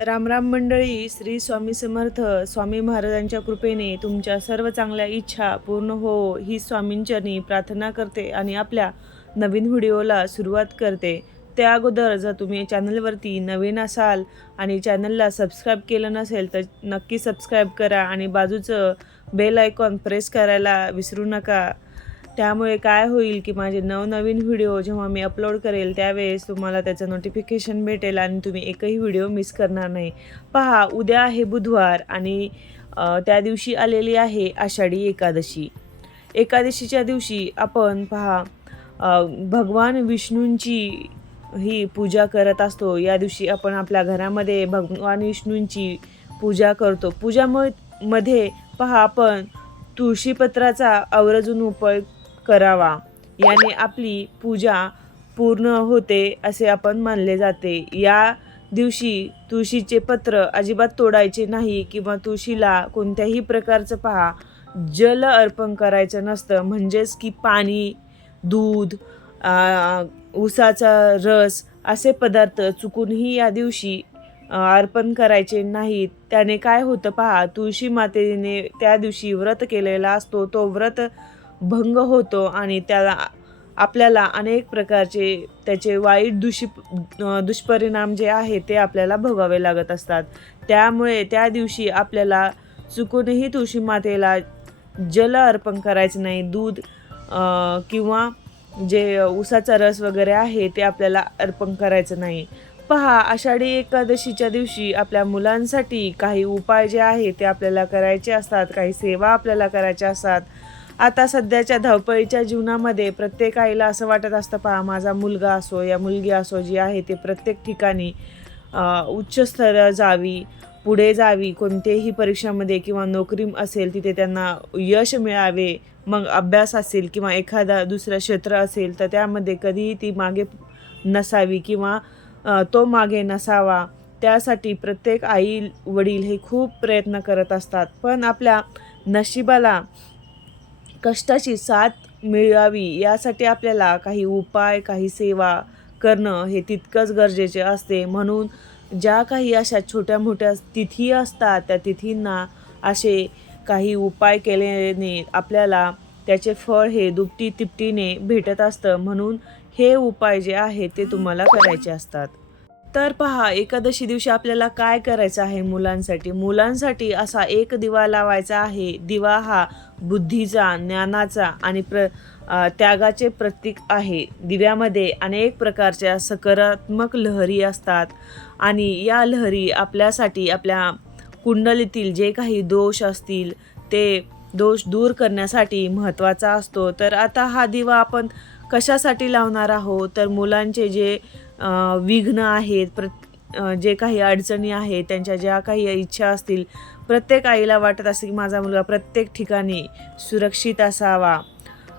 रामराम मंडळी श्री स्वामी समर्थ स्वामी महाराजांच्या कृपेने तुमच्या सर्व चांगल्या इच्छा पूर्ण हो ही स्वामींचरणी प्रार्थना करते आणि आपल्या नवीन व्हिडिओला सुरुवात करते. त्या अगोदर जर तुम्ही चॅनलवरती नवीन असाल आणि चॅनलला सबस्क्राईब केलं नसेल तर नक्की सबस्क्राईब करा आणि बाजूचं बेल आयकॉन प्रेस करायला विसरू नका. त्यामुळे काय होईल की माझे नवनवीन व्हिडिओ जेव्हा मी अपलोड करेल त्यावेळेस तुम्हाला त्याचं नोटिफिकेशन भेटेल आणि तुम्ही एकही व्हिडिओ मिस करणार नाही. पहा उद्या आहे बुधवार आणि त्या दिवशी आलेली आहे आषाढी एकादशी. एकादशीच्या दिवशी आपण पहा भगवान विष्णूंची ही पूजा करत असतो. या दिवशी आपण आपल्या घरामध्ये भगवान विष्णूंची पूजा करतो. पूजामुळे मध्ये पहा आपण तुळशीपत्राचा आवर्जून उपयोग करावा. याने आपली पूजा पूर्ण होते असे आपण मानले जाते. या दिवशी तुळशीचे पत्र अजिबात तोडायचे नाही किंवा तुळशीला कोणत्याही प्रकारचं पहा जल अर्पण करायचं नसतं. म्हणजेच की पाणी दूध ऊसाचा रस असे पदार्थ चुकूनही या दिवशी अर्पण करायचे नाहीत. त्याने काय होतं पहा तुळशी मातेने त्या दिवशी व्रत केलेला असतो. तो व्रत भंग होतो आणि त्याला आपल्याला अनेक प्रकारचे त्याचे वाईट दुषी दुष्परिणाम जे आहे ते आपल्याला भोगावे लागत असतात. त्यामुळे त्या दिवशी आपल्याला चुकूनही तुळशी मातेला जल अर्पण करायचं नाही. दूध किंवा जे उसाचा रस वगैरे आहे ते आपल्याला अर्पण करायचं नाही. पहा आषाढी एकादशीच्या दिवशी आपल्या मुलांसाठी काही उपाय जे आहे ते आपल्याला करायचे असतात काही सेवा आपल्याला करायच्या असतात. आता सध्याच्या धावपळीच्या जीवनामध्ये प्रत्येक आईला असं वाटत असतं पहा माझा मुलगा असो या मुलगी असो जी आहे ते प्रत्येक ठिकाणी उच्च स्तर जावी पुढे जावी कोणतेही परीक्षामध्ये किंवा नोकरी असेल तिथे त्यांना यश मिळावे मग अभ्यास असेल किंवा एखादा दुसरं क्षेत्र असेल तर त्यामध्ये कधीही ती मागे नसावी किंवा तो मागे नसावा. त्यासाठी प्रत्येक आई वडील हे खूप प्रयत्न करत असतात. पण आपल्या नशिबाला कष्टाची साथ मिळावी यासाठी आपल्याला काही उपाय काही सेवा करणं हे तितकंच गरजेचे असते. म्हणून ज्या काही अशा छोट्या मोठ्या तिथी असतात त्या तिथींना असे काही उपाय केल्याने आपल्याला त्याचे फळ हे दुपटी तिपटीने भेटत असतं. म्हणून हे उपाय जे आहे ते तुम्हाला करायचे असतात. तर पहा एकादशी दिवशी आपल्याला काय करायचं आहे मुलांसाठी? मुलांसाठी असा एक दिवा लावायचा आहे. दिवा हा बुद्धीचा ज्ञानाचा आणि प्र त्यागाचे प्रतीक आहे. दिव्यामध्ये अनेक प्रकारच्या सकारात्मक लहरी असतात आणि या लहरी आपल्यासाठी आपल्या कुंडलीतील जे काही दोष असतील ते दोष दूर करण्यासाठी महत्त्वाचा असतो. तर आता हा दिवा आपण कशासाठी लावणार आहोत? तर मुलांचे जे विघ्न आहेत प्रत जे काही अडचणी आहेत त्यांच्या ज्या काही इच्छा असतील प्रत्येक आईला वाटत असते की माझा मुलगा प्रत्येक ठिकाणी सुरक्षित असावा.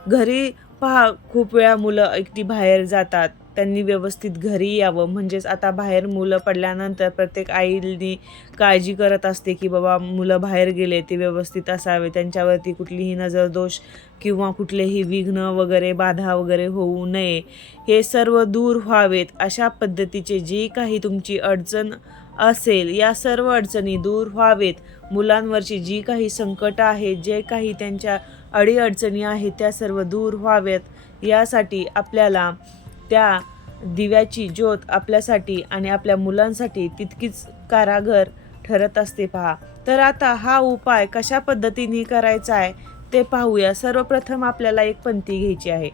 घरी पहा खूप वेळा मुलं एकटी बाहेर जातात. त्यांनी व्यवस्थित घरी यावं. म्हणजेच आता बाहेर मुलं पडल्यानंतर प्रत्येक आईनी काळजी करत असते की बाबा मुलं बाहेर गेले ते व्यवस्थित असावे. त्यांच्यावरती कुठलीही नजर दोष किंवा कुठलेही विघ्न वगैरे बाधा वगैरे होऊ नये. हे सर्व दूर व्हावेत. अशा पद्धतीचे जी काही तुमची अडचण असेल या सर्व अडचणी दूर व्हावेत. मुलांवरची जी काही संकट आहेत जे काही त्यांच्या अडीअडचणी आहेत त्या सर्व दूर व्हाव्यात यासाठी आपल्याला त्या दिव्याची ज्योत आपल्यासाठी आणि आपल्या मुलांसाठी तितकीच कारागर ठरत असते पहा. तर आता हा उपाय कशा पद्धतीने करायचा आहे ते पाहूया. सर्वप्रथम आपल्याला एक पंथी घ्यायची आहे.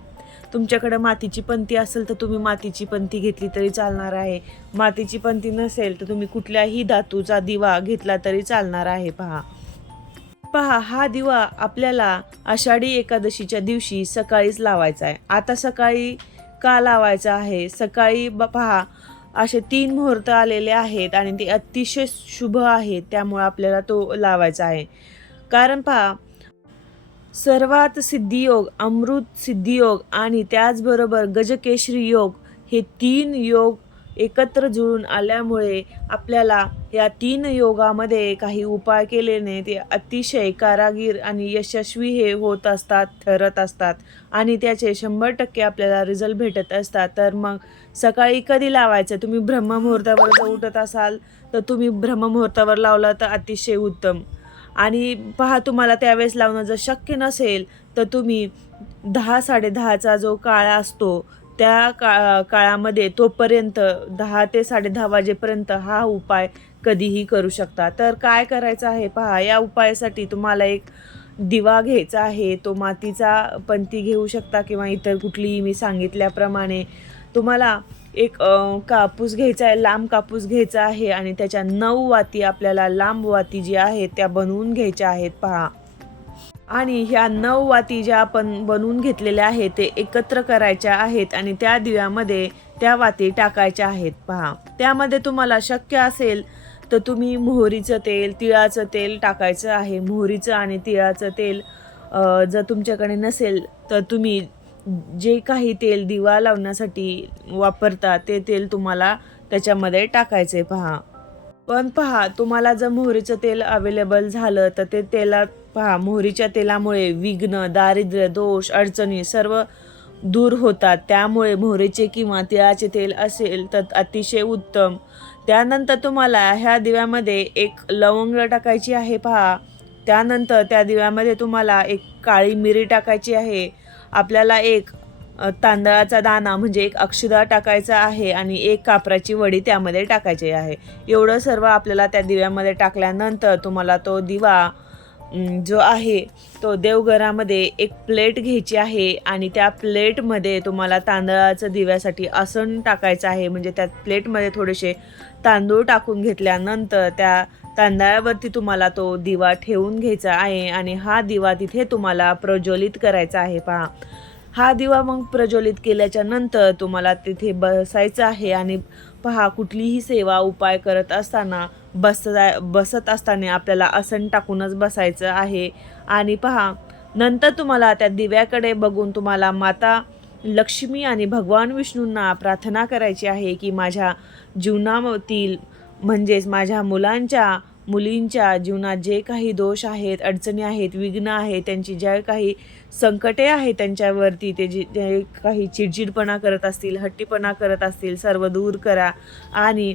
तुमच्याकडे मातीची पंथी असेल तर तुम्ही मातीची पंथी घेतली तरी चालणार आहे. मातीची पंथी नसेल तर तुम्ही कुठल्याही धातूचा दिवा घेतला तरी चालणार आहे पहा. पहा हा दिवा आपल्याला आषाढी एकादशीच्या दिवशी सकाळीच लावायचा आहे. आता सकाळी का लावायचा आहे? सकाळी ब पहा असे तीन मुहूर्त आलेले आहेत आणि ते अतिशय शुभ आहेत त्यामुळे आपल्याला तो लावायचा आहे. कारण पहा सर्वात सिद्धियोग अमृत सिद्धियोग आणि त्याचबरोबर गजकेशरी योग हे तीन योग एकत्र जुळून आल्यामुळे आपल्याला या तीन योगामध्ये काही उपाय केल्याने ते अतिशय कारागीर आणि यशस्वी हे होत असतात ठरत असतात. आणि त्याचे शंभर टक्के आपल्याला रिझल्ट भेटत असतात. तर मग सकाळी कधी लावायचं? तुम्ही ब्रह्ममुहूर्तावर जर उठत असाल तर तुम्ही ब्रह्ममुहूर्तावर लावला तर अतिशय उत्तम. आणि पहा तुम्हाला त्यावेळेस लावणं जर शक्य नसेल तर तुम्ही दहा साडेदहाचा जो काळ असतो त्या का काळामध्ये तोपर्यंत दहा ते साडेदहा वाजेपर्यंत हा उपाय कधीही करू शकता. तर काय करायचं आहे पहा या उपायासाठी तुम्हाला एक दिवा घ्यायचा आहे. तो मातीचा पंती घेऊ शकता किंवा इतर कुठलीही मी सांगितल्याप्रमाणे तुम्हाला एक कापूस घ्यायचा आहे लांब कापूस घ्यायचा आहे आणि त्याच्या नऊ वाती आपल्याला लांब वाती जी आहेत त्या बनवून घ्यायच्या आहेत पहा. आणि ह्या नऊ वाती ज्या आपण बनवून घेतलेल्या आहेत ते एकत्र करायच्या आहेत आणि त्या दिव्यामध्ये त्या वाती टाकायच्या आहेत. पहा त्यामध्ये तुम्हाला शक्य असेल तर तुम्ही मोहरीचं तेल तिळाचं तेल टाकायचं आहे. मोहरीचं आणि तिळाचं तेल जर तुमच्याकडे नसेल तर तुम्ही जे काही तेल दिवा लावण्यासाठी वापरता ते तेल तुम्हाला त्याच्यामध्ये टाकायचे पहा. पण पहा तुम्हाला जर मोहरीचं तेल अवेलेबल झालं तर ते तेलात पहा मोहरीच्या तेलामुळे विघ्न दारिद्र्य दोष अडचणी सर्व दूर होतात. त्यामुळे मोहरीचे किंवा तिळाचे तेल असेल तर अतिशय उत्तम. त्यानंतर तुम्हाला ह्या दिव्यामध्ये एक लवंग टाकायची आहे पहा. त्यानंतर त्या दिव्यामध्ये तुम्हाला एक काळी मिरी टाकायची आहे. आपल्याला एक तांदळाचा दाना म्हणजे एक अक्षदा टाकायचा आहे आणि एक कापराची वडी त्यामध्ये टाकायची आहे. एवढं सर्व आपल्याला त्या दिव्यामध्ये टाकल्यानंतर तुम्हाला तो दिवा जो आहे तो देवघरामध्ये एक प्लेट घ्यायची आहे आणि त्या प्लेटमध्ये तुम्हाला तांदळाचं दिव्यासाठी आसन टाकायचं आहे. म्हणजे त्या प्लेटमध्ये थोडेसे तांदूळ टाकून घेतल्यानंतर त्या तांदळावरती तुम्हाला तो दिवा ठेवून घ्यायचा आहे आणि हा दिवा तिथे तुम्हाला प्रज्वलित करायचा आहे. पहा. हा दिवा मग प्रज्वलित केल्याच्यानंतर तुम्हाला तिथे बसायचं आहे आणि पहा कुठलीही सेवा उपाय करत असताना बस बसत असताना आपल्याला आसन टाकूनच बसायचं आहे. आणि पहा नंतर तुम्हाला त्या दिव्याकडे बघून तुम्हाला माता लक्ष्मी आणि भगवान विष्णूंना प्रार्थना करायची आहे की माझ्या जीवनातील म्हणजेच माझ्या मुलांच्या मुलींच्या जीवनात जे काही दोष आहेत अडचणी आहेत विघ्न आहेत त्यांची ज्या काही संकटे आहेत त्यांच्यावरती ते जे जे काही चिडचिडपणा करत असतील हट्टीपणा करत असतील सर्व दूर करा. आणि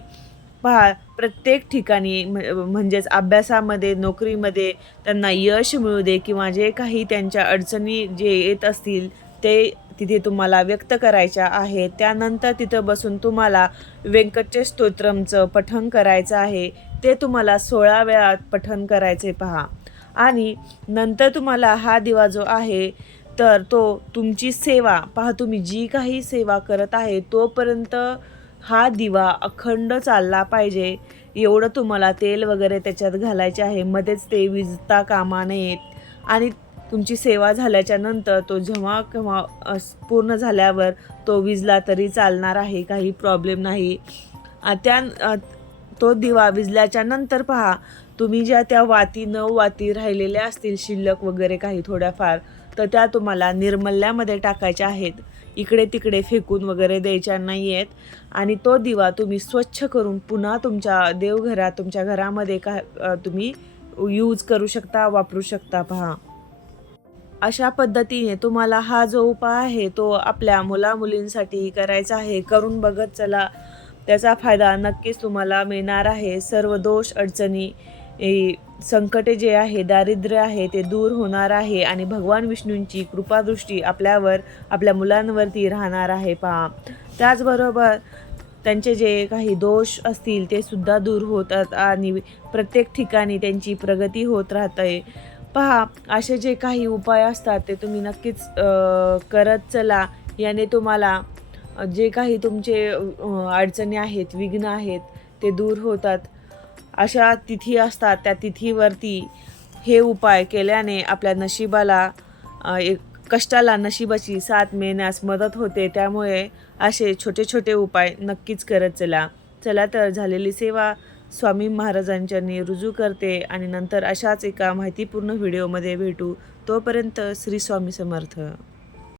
पहा प्रत्येक ठिकाणी म्हणजेच अभ्यासामध्ये नोकरीमध्ये त्यांना यश मिळू दे किंवा जे काही त्यांच्या अडचणी जे येत असतील ते तिथे तुम्हाला व्यक्त करायच्या आहे त्यानंतर तिथं बसून तुम्हाला व्यंकटचे स्तोत्रमचं पठण करायचं आहे. ते तुम्हाला सोळा वेळा पठण करायचे पहा. आणि नंतर तुम्हाला हा दिवा जो आहे तर तो तुमची सेवा पहा तुम्ही जी काही सेवा करत आहे तोपर्यंत हा दिवा अखंड चालला पाहिजे. एवढं तुम्हाला तेल वगैरे त्याच्यात घालायचे आहे. मध्येच ते विजता कामा नयेत आणि तुमची सेवा झाल्याच्यानंतर तो जेव्हा केव्हा पूर्ण झाल्यावर तो विजला तरी चालणार आहे. काही प्रॉब्लेम नाही. त्या तो दिवा विजल्याच्या नंतर पहा तुम्ही ज्या त्या वाती नऊ वाती राहिलेल्या असतील शिल्लक वगैरे काही थोड्याफार तर त्या तुम्हाला निर्मल्यामध्ये टाकायच्या आहेत. इकडे तिकडे फेकून वगैरे द्यायच्या नाही आहेत आणि तो दिवा तुम्ही स्वच्छ करून पुन्हा तुमच्या देवघरात तुमच्या घरामध्ये का तुम्ही यूज करू शकता वापरू शकता पहा. अशा पद्धतीने तुम्हाला हा जो उपाय आहे तो आपल्या मुला मुलींसाठी करायचा आहे. करून बघत चला. त्याचा फायदा नक्कीच तुम्हाला मिळणार आहे. सर्व दोष अडचणी संकटे जे आहे दारिद्र्य आहे ते दूर होणार आहे आणि भगवान विष्णूंची कृपादृष्टी आपल्यावर आपल्या मुलांवरती राहणार आहे पहा. त्याचबरोबर त्यांचे जे काही दोष असतील ते सुद्धा दूर होतात आणि प्रत्येक ठिकाणी त्यांची प्रगती होत राहते. पहा असे जे काही उपाय असतात ते तुम्ही नक्कीच करत चला. याने तुम्हाला जे काही तुमचे अडचणी आहेत विघ्न आहेत ते दूर होतात. अशा तिथी असतात त्या तिथीवरती हे उपाय केल्याने आपल्या नशिबाला एक कष्टाला नशिबाची साथ मिळण्यास मदत होते. त्यामुळे असे छोटे छोटे उपाय नक्कीच करत चला. चला तर झालेली सेवा स्वामी महाराजांच्यानी रुजू करते आणि नंतर अशाच एका माहितीपूर्ण व्हिडिओमध्ये भेटू. तोपर्यंत श्री स्वामी समर्थ.